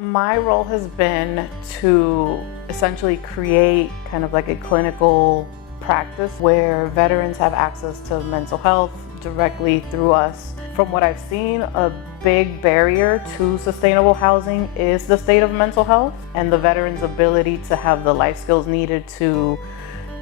My role has been to essentially create kind of like a clinical practice where veterans have access to mental health directly through us. From what I've seen, a big barrier to sustainable housing is the state of mental health and the veterans' ability to have the life skills needed to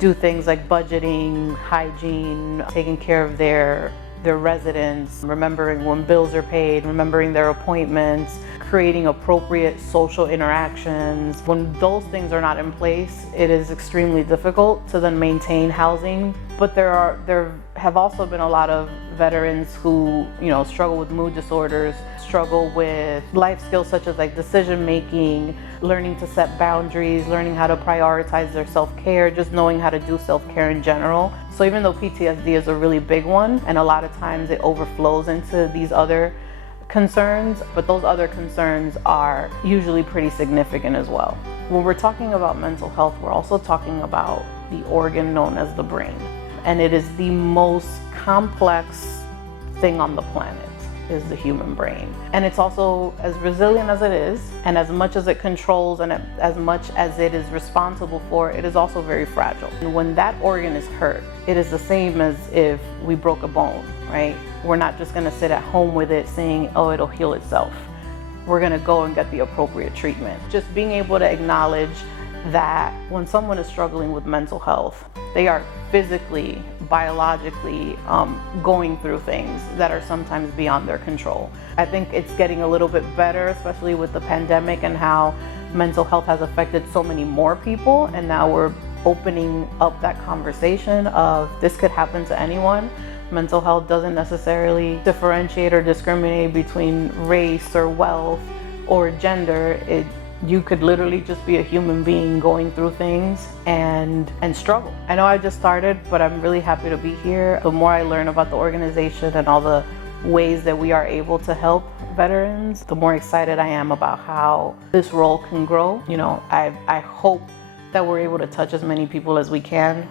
do things like budgeting, hygiene, taking care of their residents, remembering when bills are paid, remembering their appointments, creating appropriate social interactions. When those things are not in place, it is extremely difficult to then maintain housing. But there have also been a lot of veterans who, struggle with mood disorders, struggle with life skills such as like decision making, learning to set boundaries, learning how to prioritize their self-care, just knowing how to do self-care in general. So even though PTSD is a really big one, and a lot of times it overflows into these other concerns, but those other concerns are usually pretty significant as well. When we're talking about mental health, we're also talking about the organ known as the brain. And it is the most complex thing on the planet, is the human brain. And it's also as resilient as it is, and as much as it controls and as much as it is responsible for, it is also very fragile. And when that organ is hurt, it is the same as if we broke a bone, right? We're not just gonna sit at home with it saying, oh, it'll heal itself. We're gonna go and get the appropriate treatment. Just being able to acknowledge that when someone is struggling with mental health, they are physically, biologically going through things that are sometimes beyond their control. I think it's getting a little bit better, especially with the pandemic and how mental health has affected so many more people. And now we're opening up that conversation of this could happen to anyone. Mental health doesn't necessarily differentiate or discriminate between race or wealth or gender. You could literally just be a human being going through things and struggle. I know I just started, but I'm really happy to be here. The more I learn about the organization and all the ways that we are able to help veterans, the more excited I am about how this role can grow. I hope that we're able to touch as many people as we can